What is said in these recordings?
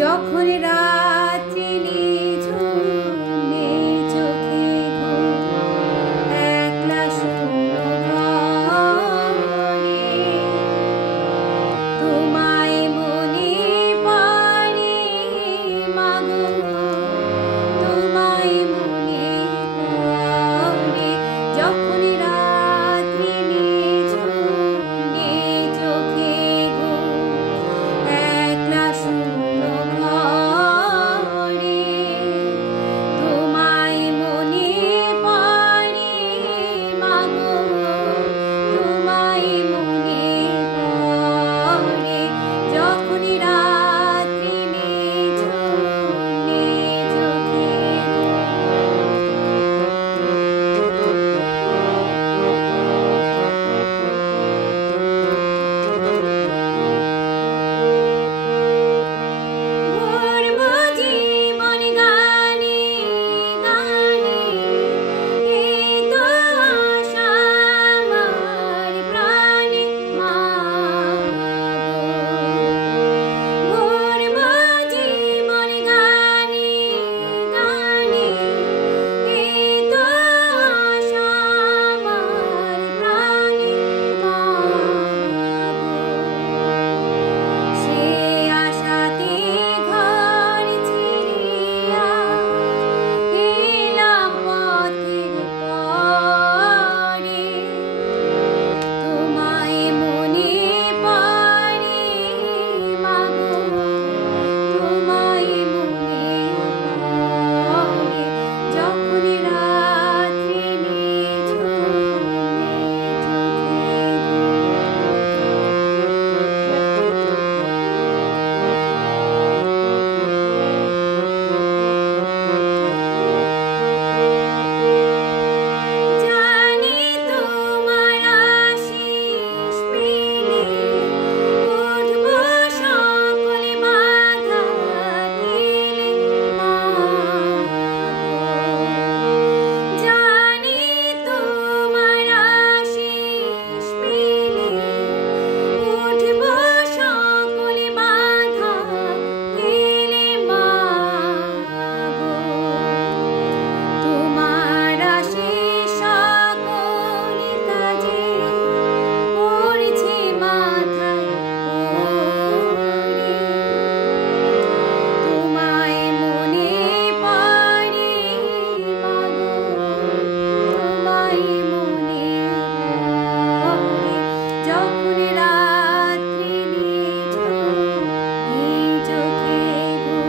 যখন রাত্রি নিঝুম নেই চোখে ঘুম, একলা শূন্য ঘরে তোমায় মনে পড়ে মাগো, তোমায় মনে পড়ে। যখন রাত্রি নিঝুম নেই চোখে ঘুম, একলা শূন্য ঘরে তোমায় মনে পড়ে মাগো, তোমায় মনে পড়ে। যখন রাত্রি নিঝুম নেই চোখে ভরবো জীবন গানে গানে, এই তো আশা আমার প্রাণে মাগো। ভরবো জীবন গানে গানে, এই তো আশা আমার প্রাণে মাগো। সে আশাতে ঘর ছিড়িয়া এলাম পথের পরে, তোমায় মনে পড়ে মাগো, তোমায় মনে পড়ে। যখন রাত্রি নিঝুম জানি তোমার আশিস পেলে উঠবো সকল বাধা ঠেলে মাগো। জানি তোমার আশিস পেলে উঠবো সকল বাধা ঠেলে মাগো। তোমার আশিস সকল কাজে পড়ছে মাথায় পড়ে, তোমায় মনে পড়ে মাগো, তোমায় মনে পড়ে। যখন রাত্রি নিঝুম নেই চোখে ঘুম,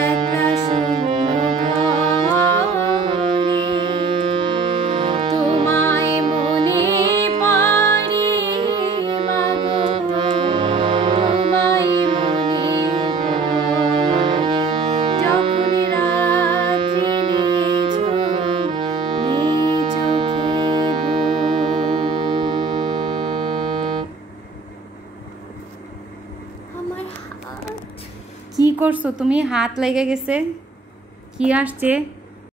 একলা শূন্য ঘরে তোমায় মনে পড়ে মাগো, তোমায় মনে পড়ে। যখন রাত্রি নিঝুম নেই চোখে ঘুম। আমার হাত। কি করছো তুমি? হাত লেগে গেছে? কি আসছে?